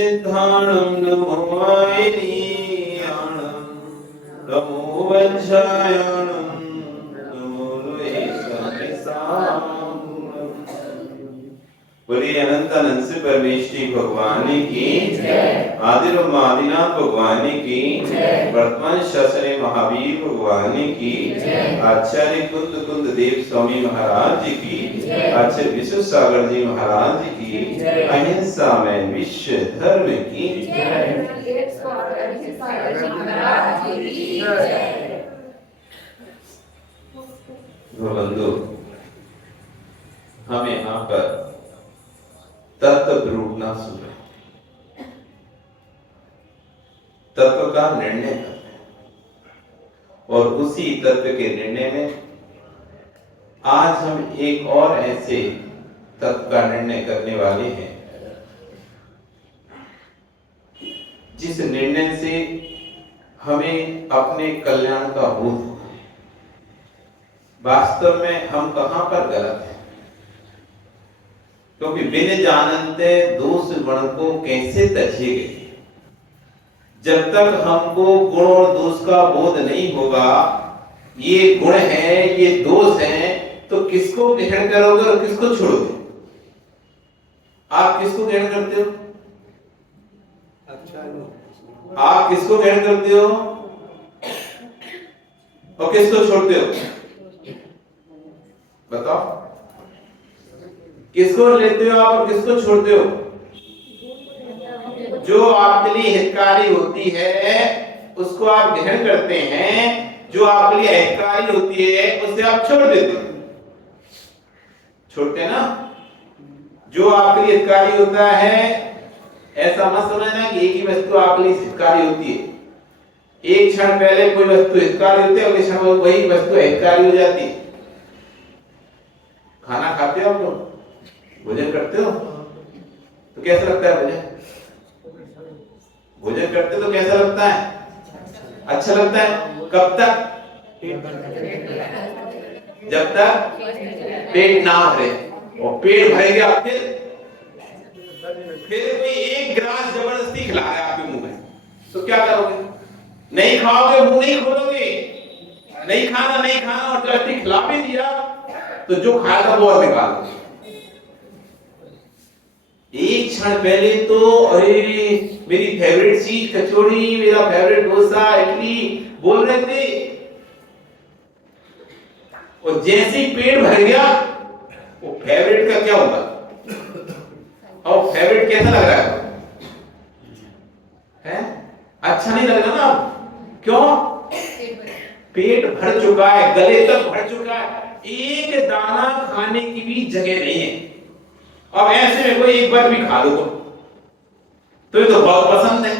सिद्धाणं नमो वायनीयाणं नमो वज्रायाणं नमो लोहितासां। बोलिए अनंत अनंत से परमेश्वरी भगवान की जय, आदि ब्रह्म आदिनाथ भगवान की जय, वर्तमान शासने महावीर भगवान की जय, आचार्य कुंद कुंद देव स्वामी महाराज जी की जय, आचार्य विश्व सागर जी महाराज जी की जय, अहिंसा में विश्व धर्म की जय। बंधु, हम यहाँ पर तत्व रूपना सुन रहे, तत्व का निर्णय करते हैं और उसी तत्व के निर्णय में आज हम एक और ऐसे तत्व का निर्णय करने वाले हैं जिस निर्णय से हमें अपने कल्याण का बोध होगा। वास्तव में हम कहां पर गलत हैं, क्योंकि बिन जानते दोष गुण को कैसे तजेगे। जब तक हमको गुण और दोष का बोध नहीं होगा, ये गुण है ये दोष है, तो किसको ग्रहण करोगे और किसको छोड़ोगे? आप किसको ग्रहण करते हो? आप किसको ग्रहण करते हो और किसको छोड़ते हो? बताओ, किसको लेते हो आप और किसको छोड़ते हो? जो आपके लिए हितकारी होती है उसको आप ग्रहण करते हैं, जो आपके लिए अहितकारी होती है उसे आप छोड़ देते हो। छोड़ते हैं ना? जो आपके लिए हितकारी होता है, ऐसा मत समझना कि एक ही वस्तु आपके लिए हितकारी होती है। एक क्षण पहले कोई वस्तु हितकारी होती है, अगले क्षण वही वस्तु अहितकारी हो जाती है। खाना खाते हो आप लोग, भोजन करते हो तो कैसा लगता है भोजन? भोजन करते तो कैसा लगता है? अच्छा लगता है। कब तक? जब तक पेट ना भरे, और पेट भर गया फिर कोई एक गिलास जबरदस्ती खिला रहा है आपके मुंह में, तो क्या करोगे? नहीं खाओगे, मुंह नहीं खोलोगे। नहीं खाना और जबरदस्ती खिला भी दिया तो जो खाएगा वो और निकालोगे। एक क्षण पहले तो अरे मेरी फेवरेट चीज कचौड़ी, मेरा फेवरेट डोसा, इडली बोल रहे थे, और जैसे ही पेट भर गया वो फेवरेट का क्या होगा? और फेवरेट कैसा लग रहा है? अच्छा नहीं लग रहा ना? क्यों? पेट भर चुका है, गले तक भर चुका है, एक दाना खाने की भी जगह नहीं है। अब ऐसे में कोई एक बार भी खा लो तो ये तो बहुत पसंद है,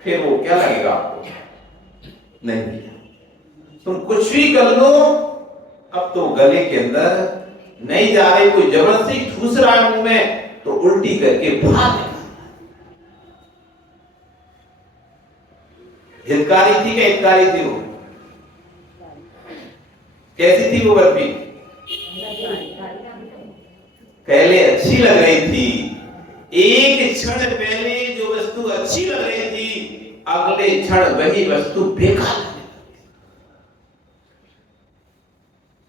फिर वो क्या लगेगा आपको? नहीं, तुम कुछ भी कर लो, अब तो गले के अंदर नहीं जा रही, कोई जबरदस्ती ठूस रहा है मुंह में तो उल्टी करके भाग। हितकारी थी क्या हितकारी थी वो? कैसी थी वो बर्फी? पहले अच्छी लग रही थी, एक क्षण पहले जो वस्तु अच्छी लग रही थी, अगले क्षण वही वस्तु बेकार।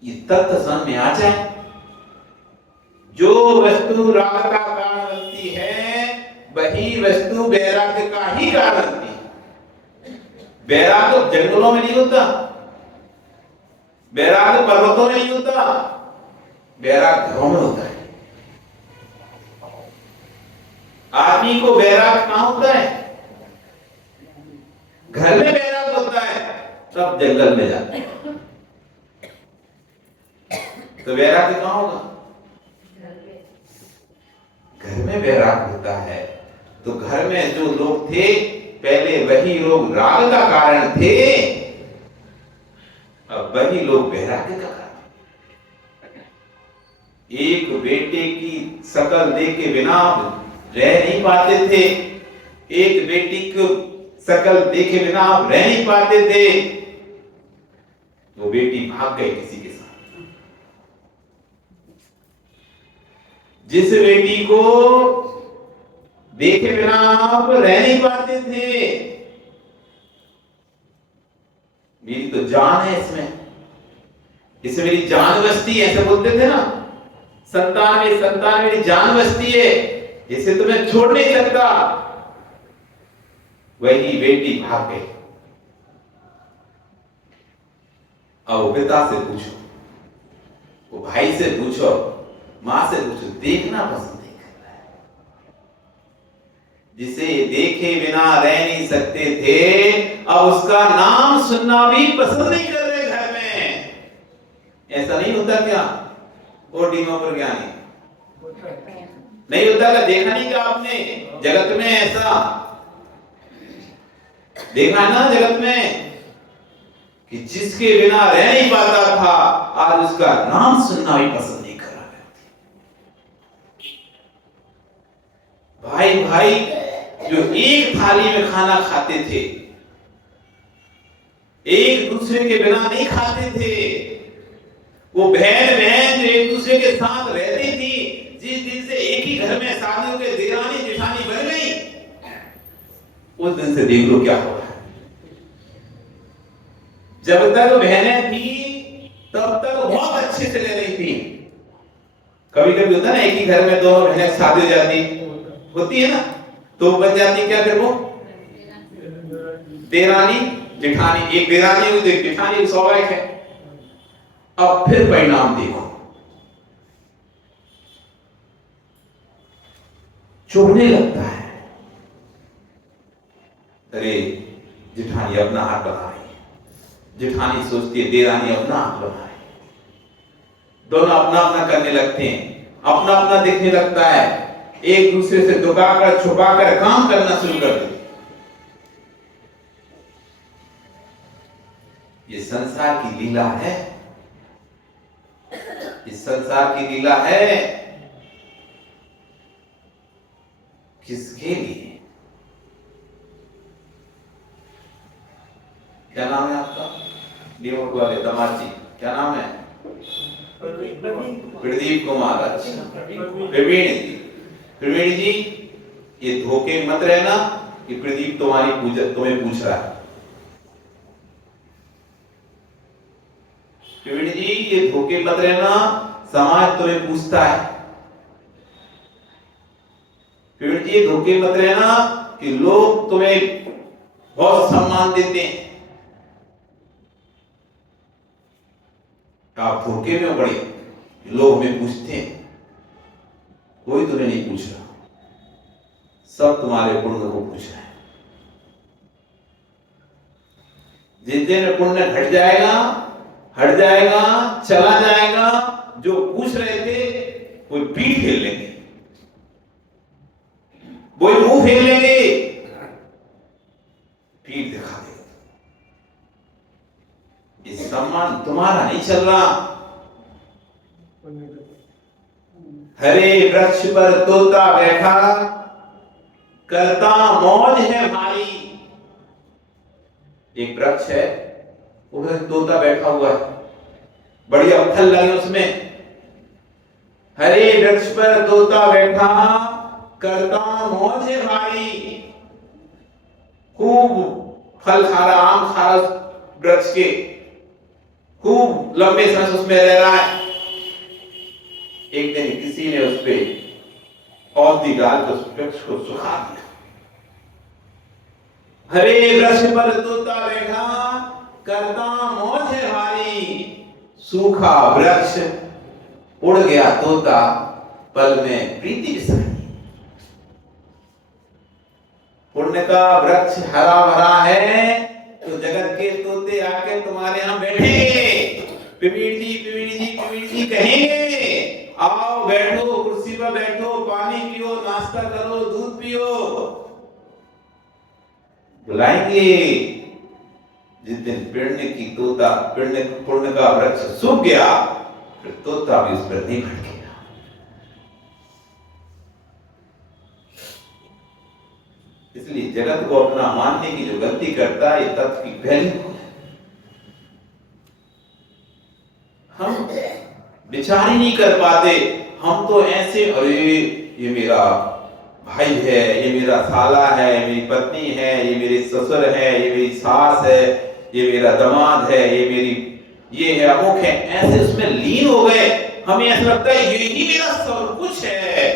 ये तत्व समझ में आ जाए। जो वस्तु राग का कारण बनती है, वही वस्तु वैराग्य का ही कारण बनती है। वैराग्य जंगलों में नहीं होता, वैराग्य पर्वतों में नहीं होता, वैराग्य घरों में होता है। आदमी को वैराग्य कहां होता है? घर में वैराग्य होता है, तब जंगल में जाता है। तो वैराग्य कहां होगा? घर में वैराग्य होता है। तो घर में जो लोग थे पहले, वही लोग राग का कारण थे, अब वही लोग वैराग्य का कारण। एक बेटे की शकल देख के बिना रह नहीं पाते थे, एक बेटी को शकल देखे बिना आप रह नहीं पाते थे, वो बेटी भाग गई किसी के साथ। जिस बेटी को देखे बिना आप रह नहीं पाते थे। मेरी तो जान है इसमें, इसमें मेरी जान बसती है, ऐसे बोलते थे ना, संतान मेरी जान बसती है, इसे तो मैं छोड़ नहीं सकता। वही बेटी भाग गई। अब वो पिता से पूछो, वो भाई से पूछो, मां से पूछो, देखना पसंद नहीं कर रहा है। जिसे देखे बिना रह नहीं सकते थे, अब उसका नाम सुनना भी पसंद नहीं कर रहे घर में। ऐसा नहीं होता क्या? और डीमो पर ज्ञानी नहीं होता क्या? देखा नहीं क्या आपने जगत में? ऐसा देखा है ना जगत में कि जिसके बिना रह नहीं पाता था, आज उसका नाम सुनना भी पसंद नहीं कर रहा है। भाई भाई जो एक थाली में खाना खाते थे, एक दूसरे के बिना नहीं खाते थे, वो बहन बहन जो एक दूसरे के साथ रहती थी, जिस दिन से एक ही घर में शादी हो गई, देरानी जेठानी बन गई, उस दिन से देख लो क्या हो रहा है। जब तक बहनें थी तब तक बहुत अच्छे से ले रही थी। कभी कभी होता है ना, एक ही घर में दोनों बहनें शादी हो जाती होती है ना, तो बन जाती क्या फिर वो देरानी जेठानी। एक देरानी हुई तो एक जेठानी, स्वाभाविक है। अब फिर परिणाम देखो, चुभने लगता है। अरे जेठानी अपना हाथ बना रही है, जेठानी सोचती है देरानी अपना हाथ बना रही है। दोनों अपना अपना करने लगते हैं, अपना अपना दिखने लगता है, एक दूसरे से दुकाकर छुपाकर काम करना शुरू कर देते। ये संसार की लीला है, इस संसार की लीला है। किसके लिए? क्या नाम है आपका? डिमोट वाले दामाद जी, क्या नाम है? प्रदीप कुमार। अच्छा, प्रवीण जी। प्रवीण जी, ये धोखे मत रहना कि प्रदीप तुम्हें पूछ रहा है। प्रवीण जी, ये धोखे मत रहना, समाज तुम्हें पूछता है। प्रवीण जी, ये धोखे मत रहना कि लोग तुम्हें बहुत सम्मान देते हैं। आप धोखे में पड़े, लोग हमें पूछते हैं, कोई तुम्हें नहीं पूछ रहा, सब तुम्हारे पुण्य को पूछ रहे हैं। जिस दिन पुण्य घट जाएगा, हट जाएगा, चला जाएगा, जो पूछ रहे थे कोई पीठ फेर लेंगे, कोई मुंह फेर लेंगे, पीठ दिखा देगा। ये सम्मान तुम्हारा नहीं चल रहा। हरे वृक्ष पर तोता बैठा, करता मौज है भारी। एक वृक्ष है, उधर तोता बैठा हुआ है, बढ़िया फल लगे उसमें। हरे वृक्ष पर तोता बैठा, करता मौज है भारी। खूब फल खा रहा, आम खा रहा वृक्ष के, खूब लंबे समय से उसमें रह रहा है। एक दिन किसी ने उस पे औषधि डालकर उस वृक्ष को सुखा दिया। हरे वृक्ष पर तोता बैठा, करता मौज है भारी। सूखा वृक्ष, उड़ गया तोता, पल में प्रीति विसरी। पुण्य का वृक्ष हरा भरा है तो जगत के तोते आके तुम्हारे यहां बैठेंगे, प्रवीण जी कहेंगे, आओ बैठो, कुर्सी पर बैठो, पानी पियो, नाश्ता करो, दूध पियो, बुलाएंगे। जिस दिन पुण्य का वृक्ष सूख गया, फिर तोता भी उस पर नहीं भटकेगा। इसलिए जगत को अपना मानने की जो गलती करता है, ये तत्व की पहली भूल है। हम विचार ही नहीं कर पाते, हम तो ऐसे, अरे ये मेरा भाई है, ये मेरा साला है, ये मेरी पत्नी है, ये मेरे ससुर है, ये मेरी सास है, ये मेरा दामाद है, ये मेरी ये है अमुक है, ऐसे उसमें लीन हो गए। हमें ऐसा लगता है यही मेरा सब कुछ है।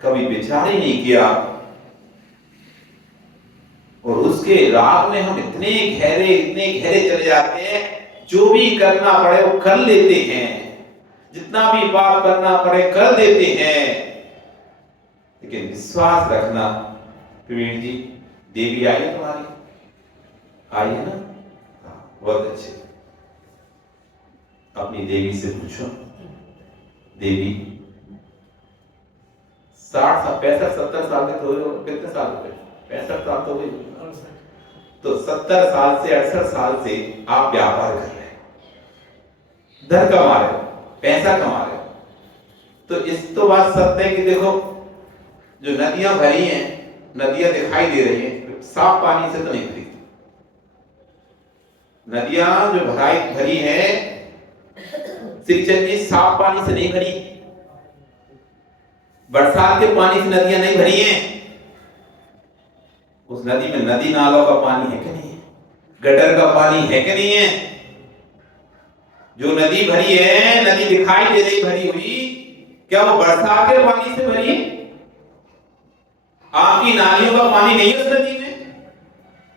कभी विचार ही नहीं किया, और उसके राग में हम इतने गहरे चले जाते हैं, जो भी करना पड़े वो कर लेते हैं, जितना भी पाप करना पड़े कर देते हैं। लेकिन विश्वास रखना, प्रवीण जी देवी आई है तुम्हारी, आई है ना, बहुत अच्छे। अपनी देवी से पूछो, देवी 60 साल 65 70 साल के तो कितने साल हो गए? 65 साल तो हुए। तो 70 साल से 68 साल से आप व्यापार कर रहे हैं, धन कमा रहे हो, पैसा कमा रहे हो। तो इस तो बात सत्य है कि देखो जो नदियां भरी हैं, नदियां दिखाई दे रही हैं, साफ पानी से तो नहीं भरी। नदियां जो भरी है श्रीचंद जी, साफ पानी से नहीं भरी, बरसात के पानी से नदियां नहीं भरी हैं। उस नदी में नदी नालों का पानी है कि नहीं है, गटर का पानी है कि नहीं है। जो नदी भरी है, नदी दिखाई दे रही भरी हुई, क्या वो बरसात के पानी से भरी? आपकी नालियों का पानी नहीं है उस नदी में,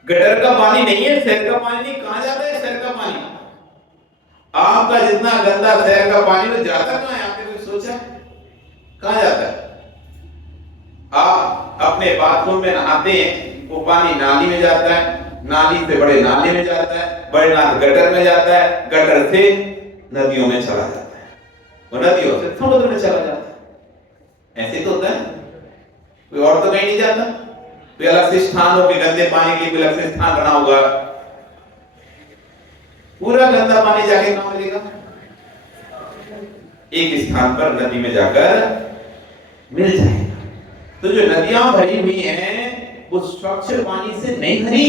गटर का पानी नहीं है, शहर का पानी नहीं। कहां जाता है शहर का पानी? आपका जितना गंदा शहर का पानी वो जाता कहां है? आपने कोई सोचा है कहां जाता है? आप अपने बाथरूम में नहाते हैं, वो पानी नाली में जाता है, नाली से बड़े नाले में जाता है, बड़े नाले गटर में जाता है, गटर से नदियों में चला जाता है, वो नदियों से समुद्र में चला जाता है। ऐसे तो होता है, कोई और तो कहीं नहीं जाता। कोई अलग से स्थान हो, गंदे पानी के लिए अलग से स्थान बना होगा, पूरा गंदा पानी जाके कहां मिलेगा? एक स्थान पर नदी में जाकर मिल जाएगा। तो जो नदियां भरी हुई हैं वो स्वच्छ पानी से नहीं भरी,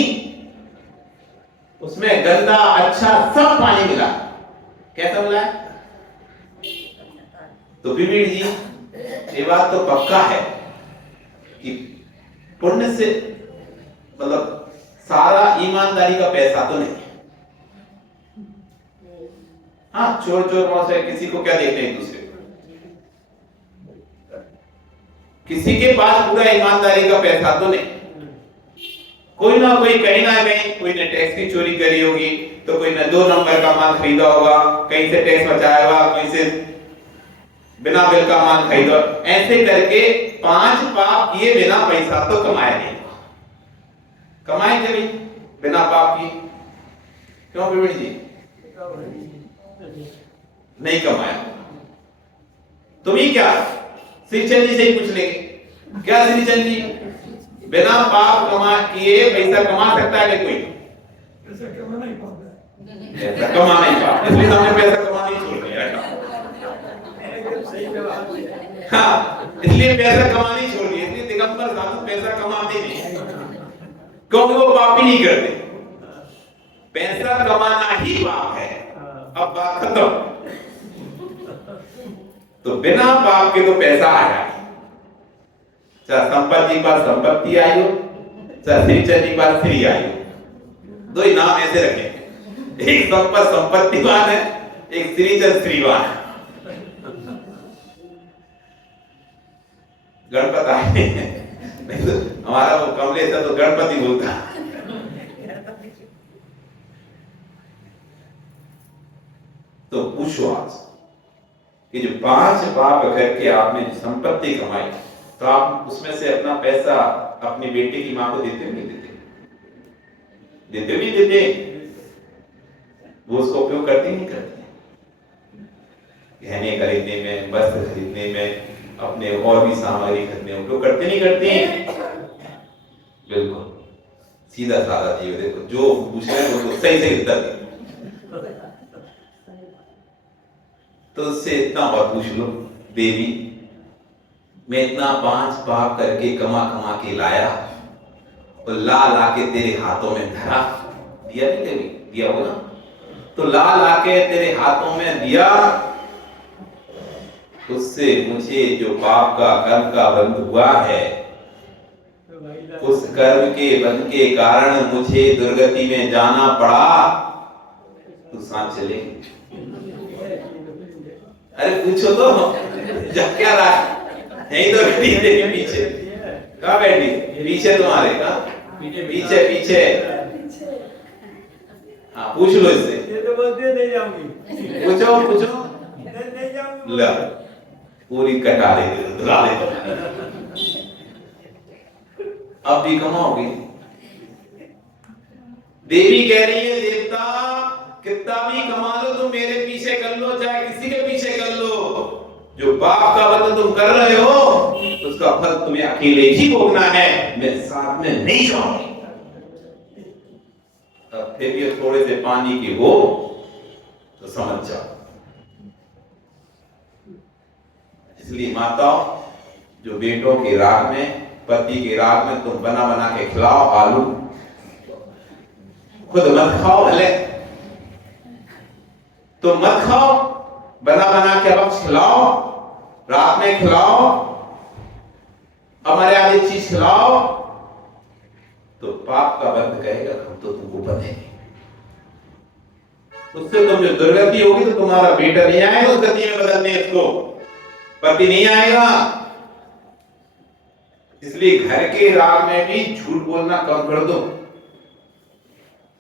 उसमें गंदा अच्छा सब पानी मिला। कैसा मिला है? तो विवीर जी ये बात तो पक्का है कि पुण्य से मतलब सारा ईमानदारी का पैसा तो नहीं। हाँ, चोर से किसी को क्या देखने एक दूसरे को, किसी के पास पूरा ईमानदारी का पैसा तो नहीं। कोई ना कोई कहीं ना कहीं, कोई ने टैक्स की चोरी करी होगी, तो कोई ने 2 नंबर का माल खरीदा होगा, कहीं से टैक्स बचाया होगा, कहीं से बिना बिल का माल खरीदा। ऐसे करके 5 पाप किए बिना पैसा तो कमाया नहीं। कमाए थे भाई बिना पाप किए? क्यों प्रवीण जी? नहीं कमाया। तुम ही क्या श्रीचंद जी से ही पूछ लेंगे, क्या श्रीचंद जी बिना पाप कमा किए पैसा कमा सकता है? कोई पैसा कमा नहीं पाता, इसलिए हमने पैसा कमा नहीं छोड़ दिया। हाँ, इसलिए पैसा कमा नहीं छोड़ दिया, इसलिए दिगंबर साधु पैसा कमाते नहीं, क्योंकि वो पाप ही नहीं करते। पैसा कमाना ही पाप है। अब बात खत्म। तो बिना पाप के तो पैसा आया, चाहे संपत्ति के पास संपत्ति आई हो, चाहे श्रीचंद जी के पास श्री आई हो, 2 ही नाम ऐसे रखे, एक संपत संपत्तिवान है, एक श्रीचंद श्रीवान है। गणपत आए नहीं तो हमारा वो कमलेश था तो गणपति बोलता। तो पूछो आज कि जो 5 पाप करके आपने संपत्ति कमाई, तो आप उसमें से अपना पैसा अपनी बेटी की मां को देते हो नहीं देते? देते भी देते, वो उसको उपयोग करती नहीं करती? गहने खरीदने में, वस्त्र खरीदने में, अपने और भी सामग्री खरीदने में उपयोग करते नहीं करती? बिल्कुल सीधा साधा जीव। देखो जो पूछ रहे हैं वो सही से उत्तर दे, तो उससे इतना और पूछ लो, देवी मैं इतना 5 पाप करके कमा के लाया और ला के तेरे हाथों में धरा, दिया नहीं देवी? दिया होगा। तो ला के तेरे हाथों में दिया, उससे मुझे जो पाप का कर्म का बंध हुआ है, उस कर्म के बंध के कारण मुझे दुर्गति में जाना पड़ा, तू साथ चले? अरे पूछो तो, जब क्या रहा यही तो बैठी है पीछे। कहाँ बैठी? पीछे तुम्हारे। कहाँ? पीछे पीछे। हाँ पूछ लो इससे। ये तो बोलते नहीं जाऊंगी। पूछो पूछो। नहीं जाऊंगी। ला पूरी कटा देगी, दुला देगी। अब भी कमाओगे। देवी कह रही है देवता कितना भी कमा लो तुम मेरे पीछे कर लो, चाहे किसी के पीछे कर लो, जो पाप का बदला तुम कर रहे हो उसका फल तुम्हें अकेले ही भोगना है, मैं साथ में नहीं जाऊंगी। अब फिर भी थोड़े से पानी की हो तो समझ जाओ। इसलिए माताओं, जो बेटों के राग में, पति के राग में तुम बना बना के खिलाओ आलू, खुद मत खाओ भले, तो मत खाओ, बना बना के अब खिलाओ, रात में खिलाओ, हमारे आगे चीज खिलाओ, तो पाप का बंध कहेगा हम तो तुमको बनेंगे। उससे तुम जो दुर्गति होगी तो तुम्हारा बेटा नहीं आएगा उस गति में बदलने, इसको पति नहीं आएगा। इसलिए घर के राग में भी झूठ बोलना कम कर दो।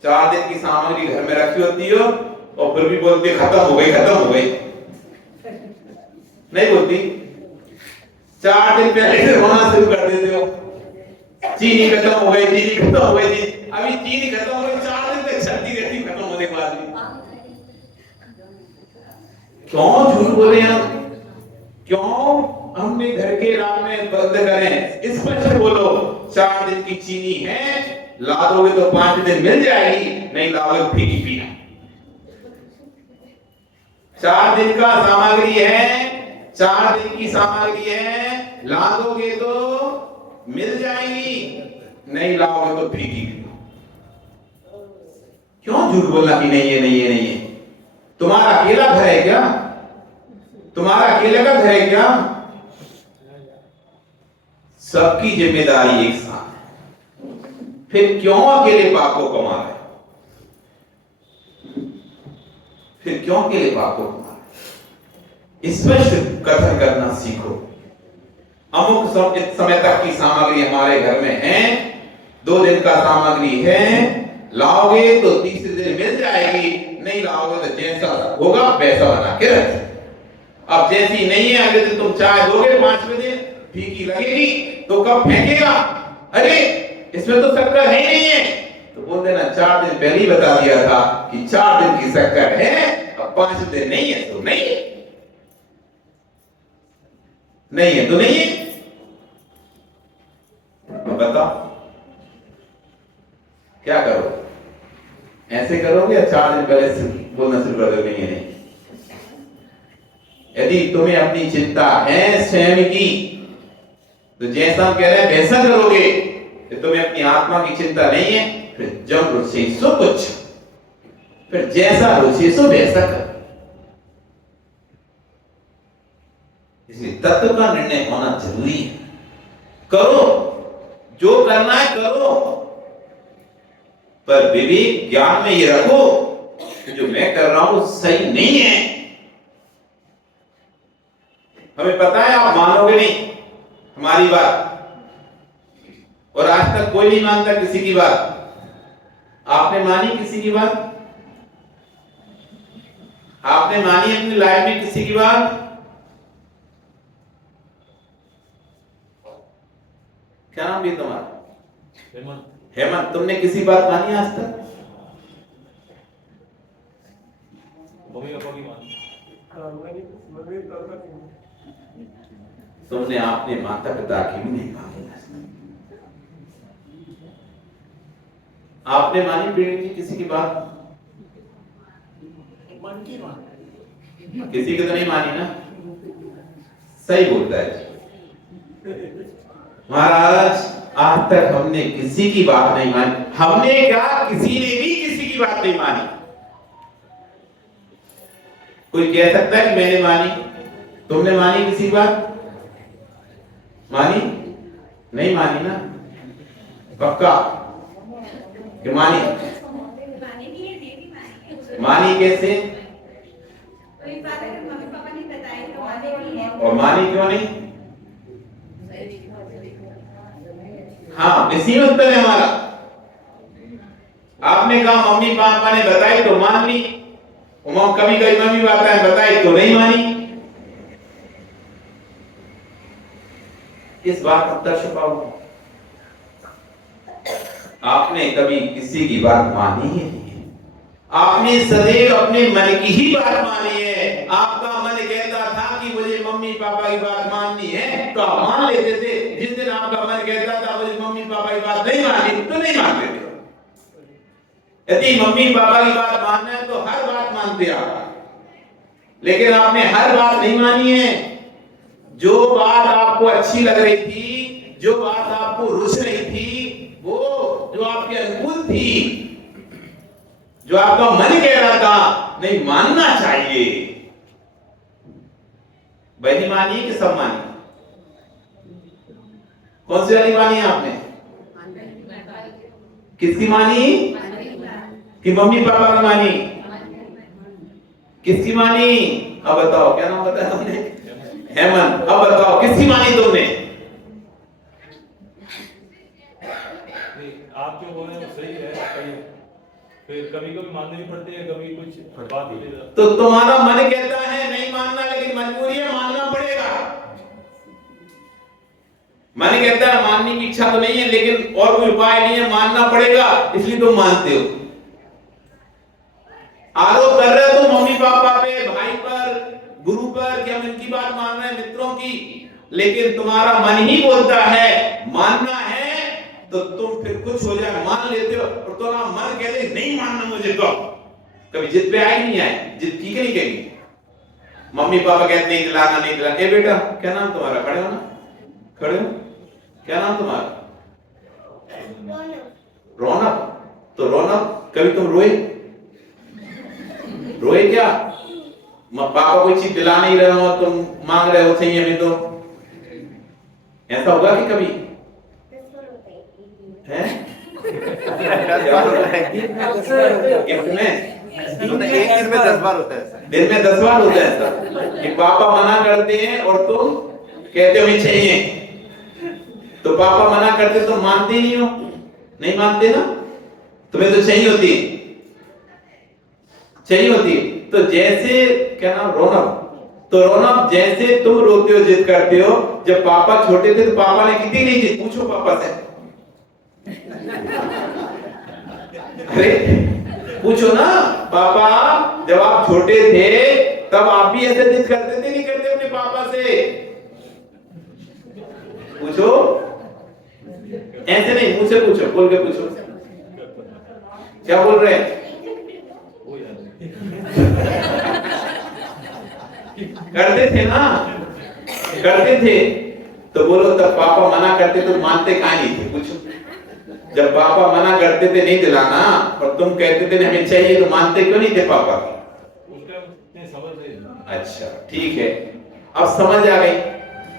4 दिन की सामग्री घर में रखी होती हो और फिर भी बोलती है खत्म हो गई, खत्म हो गई, नहीं बोलती। 4 दिन पहले से रोना शुरू कर देते हो, चीनी खत्म हो गई, चीनी खत्म हो गई, अभी चीनी खत्म हो गई, 4 दिन तक चलती रहती खत्म होने के बाद भी। क्यों झूठ बोले हम? क्यों हमने घर के राग में बंद करें? स्पष्ट बोलो 4 दिन की चीनी है, ला दोगे तो 5 दिन मिल जाएगी, नहीं लाओगे तो फीकी पीना। 4 दिन का सामग्री है, 4 दिन की सामग्री है, ला दोगे तो मिल जाएगी, नहीं लाओगे तो फीकी पीना। क्यों झूठ बोलना कि नहीं है, नहीं है, नहीं है? तुम्हारा अकेला घर है क्या? तुम्हारा अकेले का घर है क्या? सबकी जिम्मेदारी एक साथ है, फिर क्यों अकेले पाप को कमा रहे? फिर क्यों अकेले पाप को कमा रहे? स्पष्ट कथन करना सीखो। अमुक समय तक की सामग्री हमारे घर में है, 2 दिन का सामग्री है, लाओगे तो तीसरे दिन मिल जाएगी, नहीं लाओगे तो जैसा होगा वैसा बना के रख। अब जैसी नहीं है, अगले दिन तुम चाय दोगे, 5वें दिन फीकी लगेगी तो कब फेंकेगा? अरे इसमें तो शक्कर है ही नहीं है, तो बोल देना 4 दिन पहले ही बता दिया था कि 4 दिन की शक्कर है, अब 5 दिन नहीं है तो नहीं है, नहीं है तो नहीं है। बताओ क्या करो? ऐसे करोगे या 4 दिन पहले बोलना शुरू कर दोगे नहीं है नहीं? यदि तुम्हें अपनी चिंता है स्वयं की, तो जैसा हम कह रहे हैं वैसा करोगे। तो तुम्हें अपनी आत्मा की चिंता नहीं है, फिर जब रुचि सो कुछ, फिर जैसा रुचि सो वैसा कर। इसलिए तत्व का निर्णय होना जरूरी है। करो जो करना है करो, पर विवेक ज्ञान में ये रखो कि जो मैं कर रहा हूं सही नहीं है। हमें पता है आप मानोगे नहीं हमारी बात, और आज तक कोई नहीं मानता किसी की बात। आपने मानी किसी की बात? आपने मानी अपनी लाइफ में किसी की बात? क्या नाम भी तुम्हारा? हेमंत। तुमने किसी बात मानी आज तक? मम्मी पापा की मानी। तुमने आपने माता पिता की भी नहीं मानी। आपने मानी पीढ़ी की किसी की बात? मन की बात किसी की तो नहीं मानी ना? सही बोलता है महाराज, आज तक हमने किसी की बात नहीं मानी। हमने क्या, किसी ने भी किसी की बात नहीं मानी। कोई कह सकता है कि मैंने मानी? तुमने मानी किसी बात? मानी? नहीं मानी ना? पक्का कि मानी? मानी कैसे? और मानी क्यों नहीं? हाँ, इसी में उत्तर है हमारा। आपने कहा मम्मी पापा ने बताई तो मान ली, कभी कभी मम्मी पापा ने बताई तो नहीं मानी। इस बात का उत्तर छुपा हुआ। आपने कभी किसी की बात मानी ही नहीं है। आपने सदैव अपने मन की ही बात मानी है। आपका मन कहता था कि मुझे मम्मी पापा की बात माननी है तो आप मान लेते थे। जिस दिन आपका मन कहता था मुझे मम्मी पापा की बात नहीं माननी तो नहीं मानते थे। यदि मम्मी पापा की बात मानना है तो हर बात मानते आप, लेकिन आपने हर बात नहीं मानी है। जो बात आपको अच्छी लग रही थी, जो बात आपको रुच रही थी, वो जो आपके अनुकूल थी, जो आपका मन कह रहा था नहीं मानना चाहिए, वही मानी कि सब मानी? कौन सी वाली मानी है आपने? किसकी मानी? कि मम्मी पापा की मानी? किसकी मानी? अब बताओ, क्या नाम बताया तुमने? हेमंत। अब बताओ किसकी मानी तुमने? आप जो बोल रहे हैं सही है, फिर कभी कभी माननी भी पड़ती है, कभी कुछ बात ही नहीं। तो तुम्हारा मन कहता है नहीं मानना, लेकिन मजबूरी है, मानना पड़ेगा। मन कहता है मानने की इच्छा तो नहीं है, लेकिन और कोई उपाय नहीं है, मानना पड़ेगा, इसलिए तुम मानते हो। आरोप कर रहे हो तुम मम्मी पापा पे, भाई पर, गुरु पर कि हम इनकी बात मान रहे हैं, मित्रों की, लेकिन तुम्हारा मन ही बोलता है मानना है तो तुम फिर कुछ हो जाए मान लेते हो, और तुम्हारा मन कहते नहीं मानना मुझे तो कभी जिद पे आई नहीं आए। जिद ठीक है नहीं कहेगी। मम्मी पापा कहते नहीं दिलाना, नहीं दिलाना। ए बेटा क्या नाम तुम्हारा? खड़े हो ना, खड़े हो। क्या नाम तुम्हारा? रौनक। तो रौनक कभी तुम रोए? रोए क्या? पापा कोई चीज दिला नहीं रहे हो, तुम मांग रहे हो चाहिए हमें, तो ऐसा होगा कि कभी है? गिफ्ट में एक दिन में 10 बार होता है। दिन में 10 बार होता है ऐसा कि पापा मना करते हैं और तुम कहते हो चाहिए। तो पापा मना करते तो मानते नहीं हो? नहीं मानते ना? तुम्हें तो चाहिए होती, चाहिए होती। तो जैसे क्या नाम? रौनक। तो रौनक जैसे तुम रोते हो, जिद करते हो, जब पापा छोटे थे तो पापा ने कितनी नहीं जिद? पूछो पापा से। अरे पूछो ना, पापा जब आप छोटे थे तब आप भी ऐसे जिद करते थे नहीं करते अपने पापा से? पूछो, ऐसे नहीं, मुझसे पूछो, बोल के पूछो। क्या बोल रहे हैं? करते थे ना, करते थे। तो बोलो तब पापा मना करते तो मानते काहे नहीं थे? पूछो। जब पापा मना करते थे नहीं दिलाना और तुम कहते थे हमें चाहिए, तो मानते क्यों नहीं थे पापा? अच्छा ठीक है, अब समझ आ गई।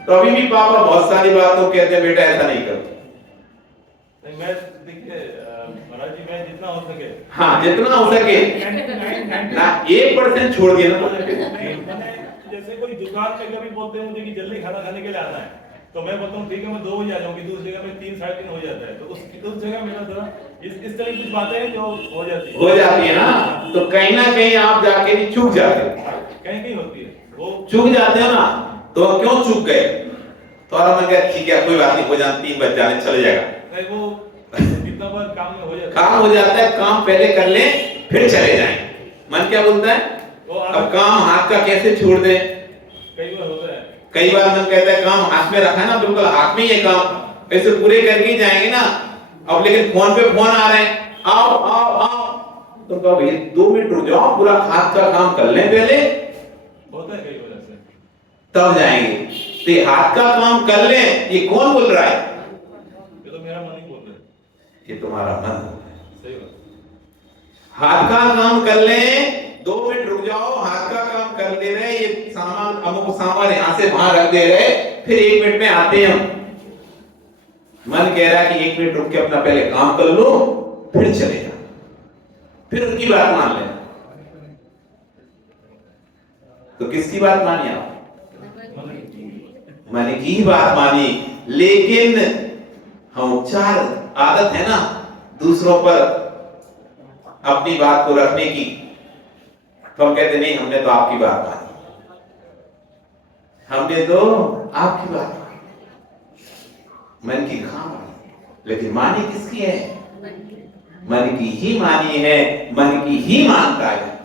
तो अभी भी पापा बहुत सारी बातों कहते हैं बेटा ऐसा नहीं करो। मैं देखिए महाराज जी, मैं जितना हो सके, हाँ जितना हो सके ना, 1% छोड़ दिया ना। जैसे कोई दुकान में कभी बोलते हैं मुझे कि जल्दी खाना खाने के लिए आना है, तो मैं बोलता हूँ ठीक है मैं 2 बजे आ जाऊंगी, दूसरी जगह में 3 साढ़े 3 हो जाता है। तो उस जगह मेरा थोड़ा इस तरह की कुछ बातें हैं जो हो जाती है ना। तो कहीं ना कहीं आप जाके भी चूक जाते हो, कहीं कहीं होती है, वो चूक जाते हो ना। तो क्यों चूक गए? तो मैं कहा ठीक है कोई बात नहीं, हो जाए 3 बज जाने चले जाएगा। वो कितना बार काम में हो जाता है, काम हो जाता है, काम पहले कर ले फिर चले जाएं। मन क्या बोलता है? अब काम हाथ का कैसे छोड़ दे? कई बार होता है, कई बार मन कहता है काम हाथ में रखा है ना, बिल्कुल हाथ में ये काम ऐसे पूरे करके ही जाएंगे ना। अब लेकिन फोन पे फोन आ रहे हैं, आओ आओ आओ, तो कहो भैया 2 मिनट रुक जाओ, पूरा हाथ का काम कर लें पहले, होता है कई बार ऐसे, तब जाएंगे। तो ये हाथ का काम कर लें, ये कौन बोल रहा है? ये तो मेरा मन ही बोल रहा है, ये तुम्हारा मन बोल रहा है। सही बात। हाथ का काम कर लें, 2 मिनट रुक जाओ, हाथ का काम कर ले रहे, ये सामान अमुक सामान यहाँ से वहां रख दे रहे, फिर 1 मिनट में आते हैं हम। मन कह रहा है कि 1 मिनट रुक के अपना पहले काम कर लो, फिर चले जाओ, फिर उनकी बात मान लेना। तो किसकी बात मानी आप? मन की बात मानी। लेकिन हम चार आदत है ना दूसरों पर अपनी बात को रखने की, तो हम कहते नहीं हमने तो आपकी बात मानी, हमने तो आपकी बात मानी, मन की कहां मानी, लेकिन मानी किसकी है? मन की ही मानी है, मन की ही मानता है।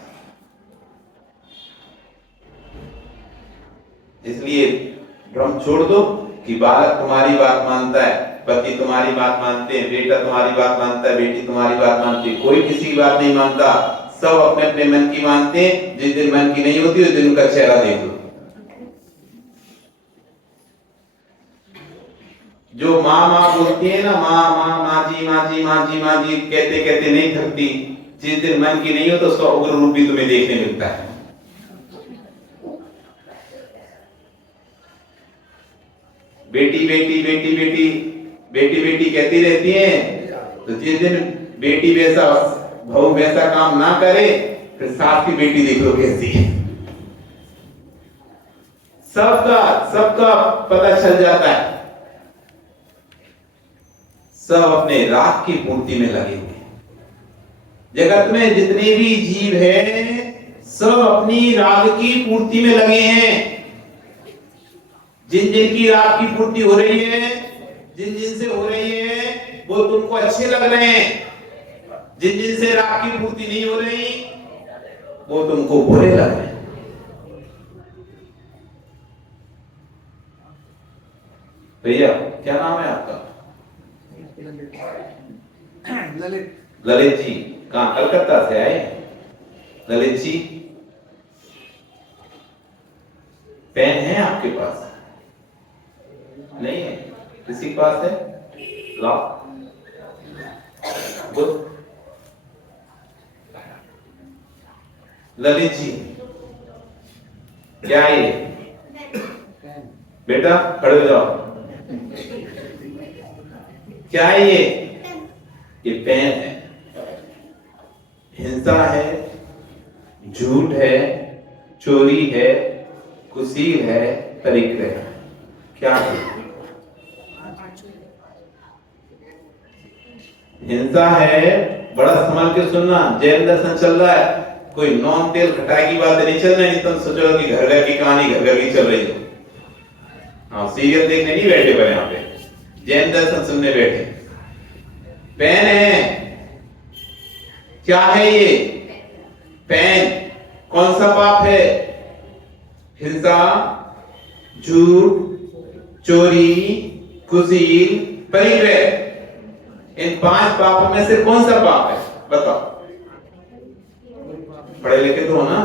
इसलिए भ्रम छोड़ दो कि बालक तुम्हारी बात मानता है, पति तुम्हारी बात मानते हैं, बेटा तुम्हारी बात मानता है, बेटी तुम्हारी बात मानती है, कोई किसी की बात नहीं मानता, सब अपने अपने मन की मानते हैं। जिस दिन मन की नहीं होती उस दिन उनका चेहरा देख लो। जो माँ माँ बोलती है ना, माँ माँ माँ जी माँ जी माँ जी माँ जी कहते कहते नहीं थकती, जिस दिन मन की नहीं हो तो उसका उग्र रूप भी तुम्हें देखने मिलता है। बेटी बेटी बेटी बेटी बेटी बेटी कहती रहती है, तो जिस दिन बेटी वैसा बहू वैसा काम ना करे, फिर सास की बेटी देख लो कैसी है। सबका पता चल जाता है, सब अपने राग की पूर्ति में लगे हुए हैं। जगत में जितने भी जीव हैं सब अपनी राग की पूर्ति में लगे हैं। जिन जिन की राग की पूर्ति हो रही है, जिन जिन से हो रही है, वो तुमको अच्छे लग रहे हैं। जिन जिन से राग की पूर्ति नहीं हो रही, वो तुमको बुरे लग रहे हैं। भैया क्या नाम है आपका? ललित। ललित जी, कहाँ कलकत्ता से आए? ललित जी, पेन है आपके पास? नहीं है? किसी के पास है? लाओ। बोल। ललित जी, क्या है ये? बेटा खड़े हो जाओ। क्या है ये? ये पेन है। हिंसा है, झूठ है, चोरी है, कुसील है, परिग्रह है। क्या है? हिंसा है, बड़ा संभाल के सुनना, जैन दर्शन चल रहा है, कोई नॉन तेल खटाई की बात नहीं चल रही, नहीं तुम सोचो कि घर घर की कहानी घर घर की चल रही है। हाँ, सीरियल देखने नहीं बैठे पर यहाँ पे, जैन दर्शन सुनने बैठे। पेन है। क्या है ये? पेन। कौन सा पाप है? हिंसा, झूठ, चोरी, कुसील, परिग्रह। इन 5 पापों में से कौन सा पाप है? बताओ। पढ़े लिखे तो हो ना?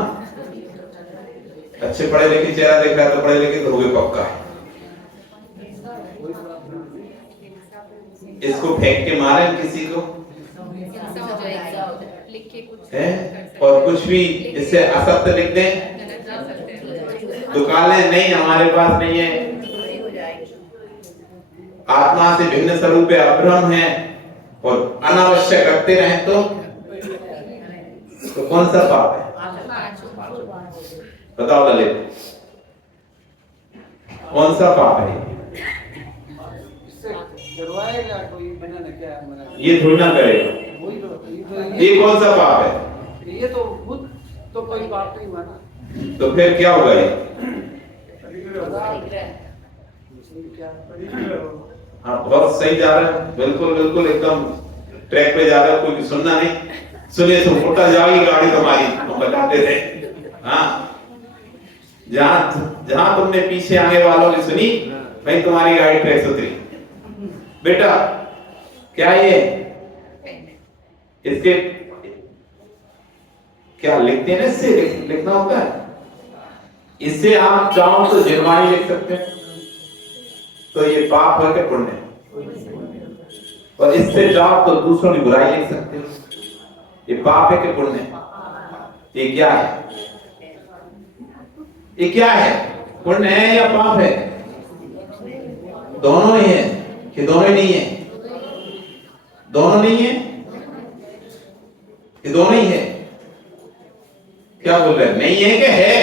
अच्छे पढ़े लिखे चेहरा देख रहा है तो पढ़े लिखे तो हो गए पक्का। इसको फेंक के मारे किसी को है, और कुछ भी इससे असत्य लिख दें, दुकानें नहीं हमारे पास नहीं है, आत्मा से भिन्न स्वरूप अभ्रम है और अनावश्यक रखते रहें तो कौन सा पाप है? बताओ ललित, कौन सा पाप है? ये थोड़ी ना करेगा। ये कौन सा पाप है? ये तो खुद तो कोई पाप नहीं माना, तो फिर क्या होगा ये? हाँ, बहुत सही जा रहा है, बिल्कुल बिल्कुल एकदम ट्रैक पे जा रहा है। कोई सुनना नहीं, सुनिए तो फुटा जाएगी गाड़ी तुम्हारी, तुम बताते थे। हाँ, जहां तुमने पीछे आने वालों ने सुनी, भाई तुम्हारी गाड़ी ट्रैक से उतरी। बेटा क्या ये इसके क्या लिखते हैं? इससे लिखना होता है। इससे आप चाहो तो जुर्मानी लिख सकते हैं, तो ये पाप है कि पुण्य? और इससे चाहो तो दूसरों की बुराई लिख सकते हो, ये पाप है कि पुण्य? ये क्या है? ये क्या है? पुण्य है या पाप है? दोनों ही है कि दोनों ही नहीं है? दोनों नहीं है कि दोनों ही है? क्या बोल रहे हैं? नहीं है कि है?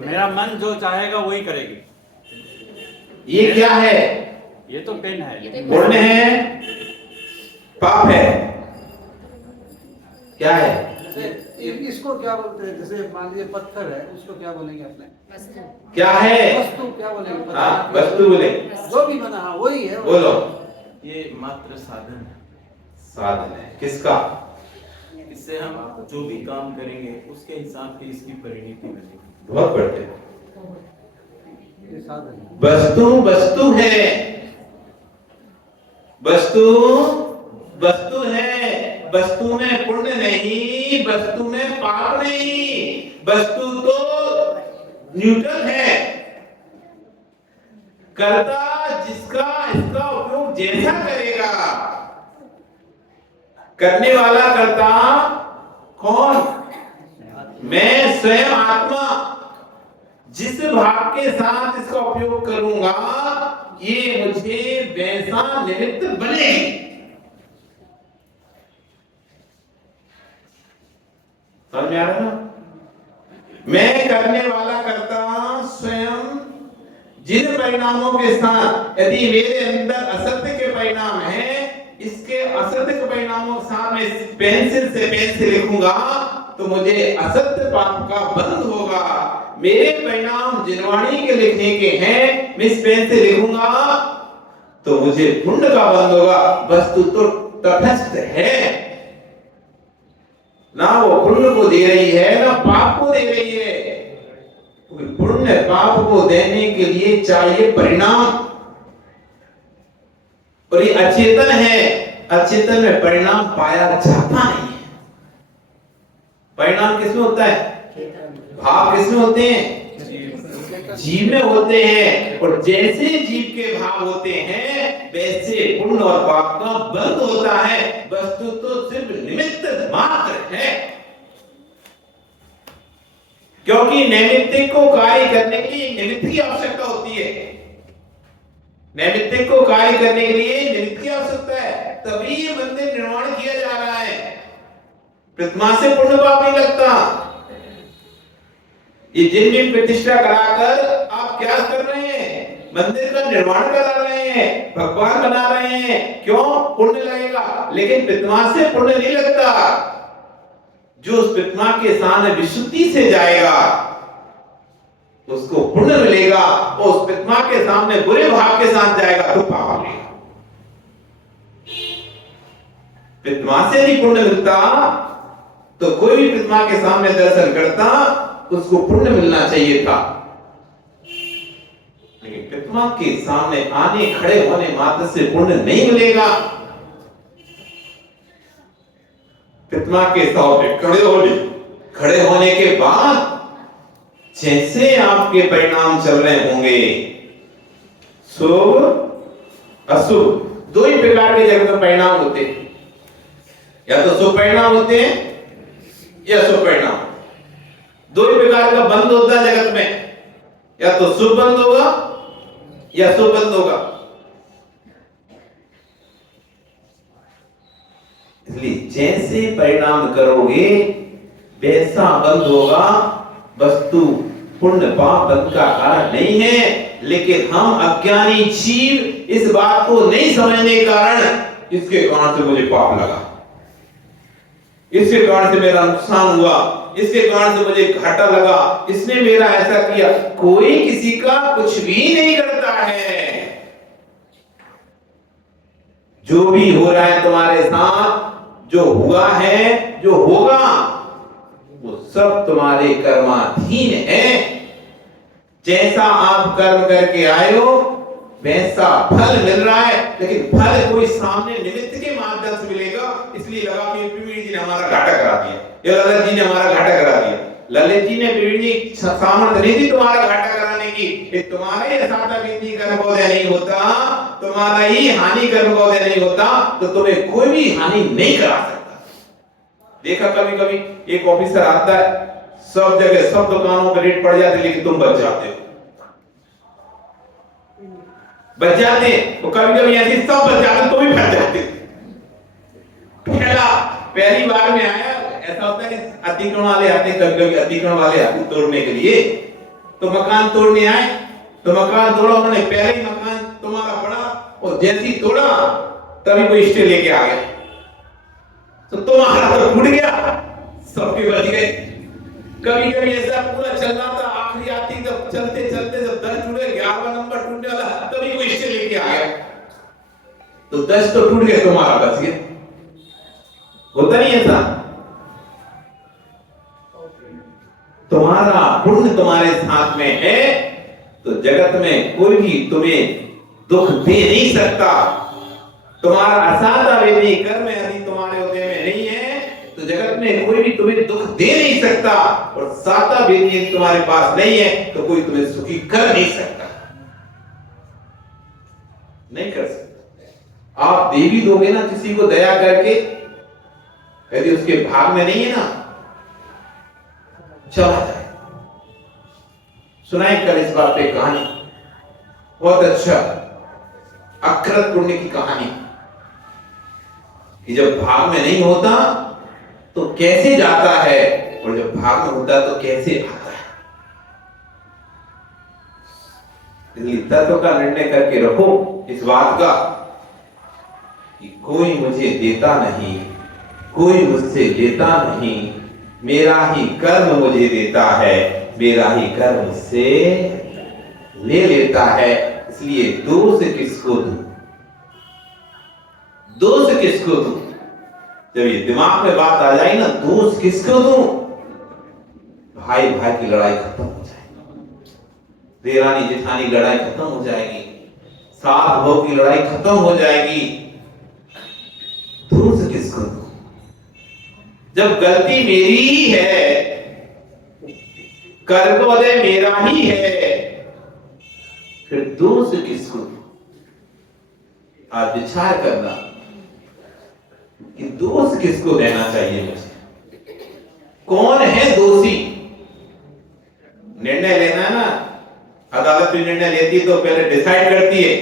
मेरा मन जो चाहेगा वही करेगी। ये क्या है? ये तो पेन है। पुण्य है, पाप है? क्या है? इसको क्या बोलते हैं? जैसे मान लीजिए पत्थर है, उसको क्या बोलेंगे अपने? क्या है? वस्तु क्या बोलेंगे? हाँ, वस्तु बोले। जो भी बना, हाँ वही है। बोलो। ये मात्र साधन है। साधन है किसका? इससे हम जो भी काम करेंगे उसके हिसाब से इसकी परिणति बनेगी। बहुत बढ़ते हैं। ये साधन है। वस्तु वस्तु है, वस्तु वस्तु है। वस्तु में पुण्य नहीं, वस्तु में पाप नहीं। वस्तु तो न्यूट्रल है। कर्ता जिसका इसका उपयोग जैसा करेगा, करने वाला कर्ता कौन? मैं स्वयं आत्मा जिस भाव के साथ इसका उपयोग करूंगा, ये मुझे वैसा निमित्त बनेगी। समझ में आ रहा ना? मैं करने वाला कर्ता स्वयं जिन परिणामों के साथ, यदि मेरे अंदर असत्य के परिणाम है, इसके असत्य के परिणामों के साथ मैं पेंसिल से लिखूंगा तो मुझे असत्य पाप का बंध होगा। मेरे परिणाम जिनवाणी के लिखने के हैं, मैं इस पेन से लिखूंगा तो मुझे पुण्य का बंध होगा। वस्तु तो तटस्थ है, ना वो पुण्य को दे रही है ना पाप को दे रही है। पुण्य पाप को देने के लिए चाहिए परिणाम, और ये अचेतन है। अचेतन में परिणाम पाया जाता नहीं है। परिणाम किसमें होता है? भाव किसमें होते हैं? जीव में होते हैं। और जैसे जीव के भाव होते हैं, वैसे पुण्य और पाप का बंध होता है। वस्तु तो सिर्फ निमित्त मात्र है, क्योंकि नैमित्तिक को कार्य करने के लिए निमित्त की आवश्यकता होती है। नैमित्तिक को कार्य करने के लिए निमित्त की आवश्यकता है, तभी ये मंदिर निर्माण किया जा रहा है। प्रतिमा से पुण्य पाप नहीं लगता। ये जिन प्रतिष्ठा कराकर आप क्या कर रहे हैं? मंदिर का निर्माण करा रहे हैं, भगवान बना रहे हैं। क्यों? पुण्य लगेगा। लेकिन प्रतिमा से पुण्य नहीं लगता। जो उस प्रतिमा के सामने विशुद्धि से जाएगा उसको पुण्य मिलेगा, और उस प्रतिमा के सामने बुरे भाव के साथ जाएगा तो पाप मिलेगा। प्रतिमा से नहीं पुण्य मिलता तो कोई भी प्रतिमा के सामने दर्शन करता उसको पुण्य मिलना चाहिए था, लेकिन प्रतिमा के सामने आने खड़े होने मात्र से पुण्य नहीं मिलेगा। प्रतिमा के सामने खड़े होने के बाद जैसे आपके परिणाम चल रहे होंगे, शुभ अशुभ दो ही प्रकार के जगत में परिणाम होते हैं। या तो शुभ परिणाम होते हैं या अशुभ परिणाम। दो ही प्रकार का बंद होता है जगत में, या तो शुभ बंद होगा या शुभ बंद होगा। इसलिए जैसे परिणाम करोगे वैसा बंद होगा। वस्तु पुण्य पाप बंद का कारण नहीं है, लेकिन हम अज्ञानी जीव इस बात को नहीं समझने के कारण इसके कारण से मुझे पाप लगा, इसके कारण से मेरा नुकसान हुआ, इसके कारण से मुझे घाटा लगा, इसने मेरा ऐसा किया। कोई किसी का कुछ भी नहीं करता है। जो भी हो रहा है तुम्हारे साथ, जो हुआ है, जो होगा, वो सब तुम्हारे कर्माधीन है। जैसा आप कर्म करके आए हो वैसा फल मिल रहा है, लेकिन फल कोई सामने निमित्त के माध्यम से मिलेगा। इसलिए लगा कि प्रवीण जी ने हमारा घाटा करा दिया, या ललित जी ने हमारा घाटा करा दिया। ललित जी ने प्रवीण जी सामर्थ्य नहीं थी तुम्हारा घाटा कराने की कि तुम्हारा ही साता वृद्धि कर्मोदय नहीं होता, तुम्हारा ही हानि कर्मोदय नहीं होता, तो तुम्हें कोई भी हानि नहीं करा सकता। देखा कभी कभी एक ऑफिसर आता है, सब जगह सब दुकानों पर रेट पड़ जाते, लेकिन तुम बच जाते हो, बच जाते। तो कभी कभी ऐसे सब बच जाते, तुम ही फंस जाते। पहली बार में आया, ऐसा होता है कि अतिक्रमण वाले आते हैं, कभी कभी अतिक्रमण वाले आते तोड़ने के लिए, तो मकान तोड़ने आए, तो मकान तोड़ा उन्होंने, पहले ही मकान तुम्हारा बड़ा, और जैसे ही तोड़ा तभी कोई स्टे लेके आ गया, तो तुम्हारा तो टूट गया, सबके बच गए। कभी कभी ऐसा पूरा चल रहा था, आखिरी आती जब चलते चलते जब 10 टूटे, 11वां नंबर टूटने वाला, तभी कोई स्टे लेके आ गया, तो 10 तो टूट गए, तुम्हारा बच गया। होता नहीं ऐसा? तुम्हारा पुण्य तुम्हारे साथ में है, तो जगत में कोई भी तुम्हें दुख दे नहीं सकता। तुम्हारा असाता वेदी कर्म यदि तुम्हारे उदय में नहीं है, तो जगत में कोई भी तुम्हें दुख दे नहीं सकता, और साता वेदी यदि तुम्हारे पास नहीं है, तो कोई तुम्हें सुखी कर नहीं सकता, नहीं कर सकता। आप दे भी दोगे ना किसी को दया करके, यदि उसके भाग में नहीं है ना, चला जाए। सुनाई कल इस बात पे कहानी, बहुत अच्छा अक्षरत पुण्य की कहानी, कि जब भाग में नहीं होता तो कैसे जाता है, और जब भाग में होता तो कैसे आता है। इसलिए तत्व का निर्णय करके रखो इस बात का कि कोई मुझे देता नहीं, कोई मुझसे लेता नहीं, मेरा ही कर्म मुझे देता है, मेरा ही कर्म मुझसे ले लेता है। इसलिए दोष किसको दूं, दोष किसको दूं? जब ये दिमाग में बात आ जाए ना, दोष किसको दूं, भाई भाई की लड़ाई खत्म हो जाएगी, देरानी जेठानी लड़ाई खत्म हो जाएगी, सास बहू की लड़ाई खत्म हो जाएगी। दोष किसको दूं? जब गलती मेरी ही है, कर्मोदय मेरा ही है, फिर दोष किसको दूं? आज विचार करना कि दोष किसको देना चाहिए मुझे, कौन है दोषी। निर्णय लेना है ना, अदालत भी निर्णय लेती है तो पहले डिसाइड करती है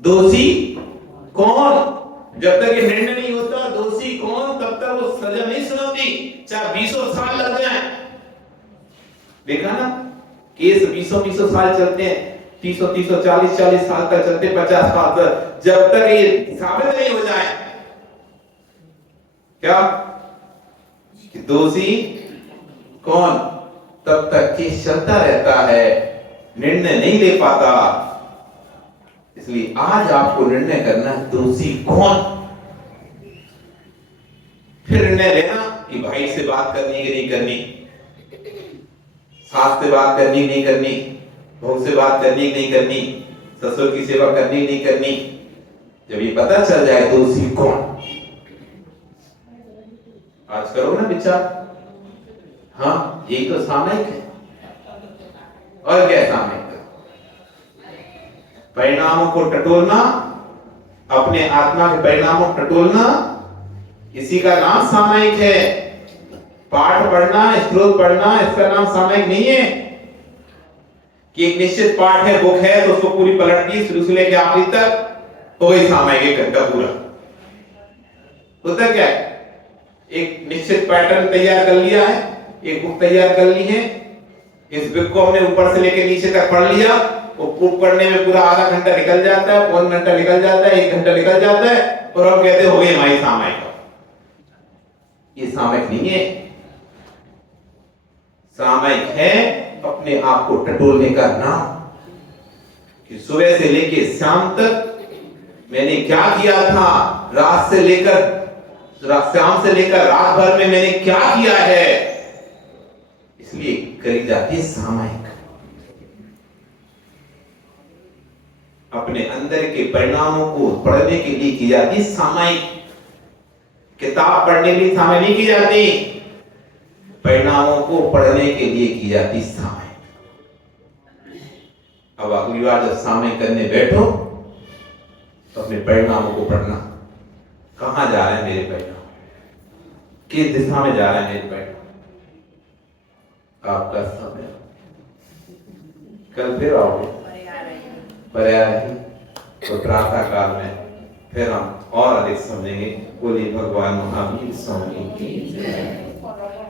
दोषी कौन। जब तक ये निर्णय नहीं होता दोषी कौन, तब तक वो सजा नहीं सुनाती, चाहे 20 साल लग जाए। देखा ना, केस 20 साल चलते हैं, 30 40 साल तक चलते, 50 साल तक, जब तक ये साबित नहीं हो जाए क्या कि दोषी कौन, तब तक केस चलता रहता है, निर्णय नहीं ले पाता। इसलिए आज आपको निर्णय करना है दोषी कौन। फिर निर्णय लेना कि भाई से बात करनी कि नहीं करनी, सास से बात करनी नहीं करनी, बहू से बात करनी नहीं करनी, ससुर की सेवा करनी नहीं करनी। जब ये पता चल जाए दोषी कौन, आज करो ना विचार। हाँ, यही तो सामयिक है, और क्या सामयिक? परिणामों को टटोलना, अपने आत्मा के परिणामों को टटोलना, इसी का नाम सामयिक है। पाठ पढ़ना, स्त्रोत पढ़ना, इसका नाम सामयिक नहीं है कि एक निश्चित पाठ है, बुक है, तो उसको पूरी पलट दी शुरू से लेकर आखिरी तक, हो गई सामयिक एक घंटा पूरा। होता क्या है, एक निश्चित पैटर्न तैयार कर लिया है, एक बुक तैयार कर ली है, इस बुक को हमने ऊपर से लेकर नीचे तक पढ़ लिया, वो बुक पढ़ने में पूरा आधा घंटा निकल जाता है, पौन घंटा निकल जाता है, 1 घंटा निकल जाता है, और हम कहते हो गई हमारी सामयिक। ये सामयिक नहीं है। सामयिक है अपने आप को टटोलने का नाम, कि सुबह से लेकर शाम तक मैंने क्या किया था, रात से लेकर शाम से लेकर रात भर में मैंने क्या किया है, इसलिए करी जाती है सामयिक। अपने अंदर के परिणामों को पढ़ने के लिए की जाती है सामयिक। किताब पढ़ने के लिए सामयिक नहीं की जाती, परिणामों को पढ़ने के लिए की जाती सामयिक। अब अगली बार जब सामने करने बैठो तो अपने परिणामों को पढ़ना, कहाँ जा रहे हैं मेरे परिणाम, किस दिशा में जा रहे हैं मेरे परिणाम। आपका समय कल फिर आओगे पर्याय, तो प्रातः काल में फिर हम और अधिक समझेंगे। बोलिए भगवान महावीर स्वामी की जय।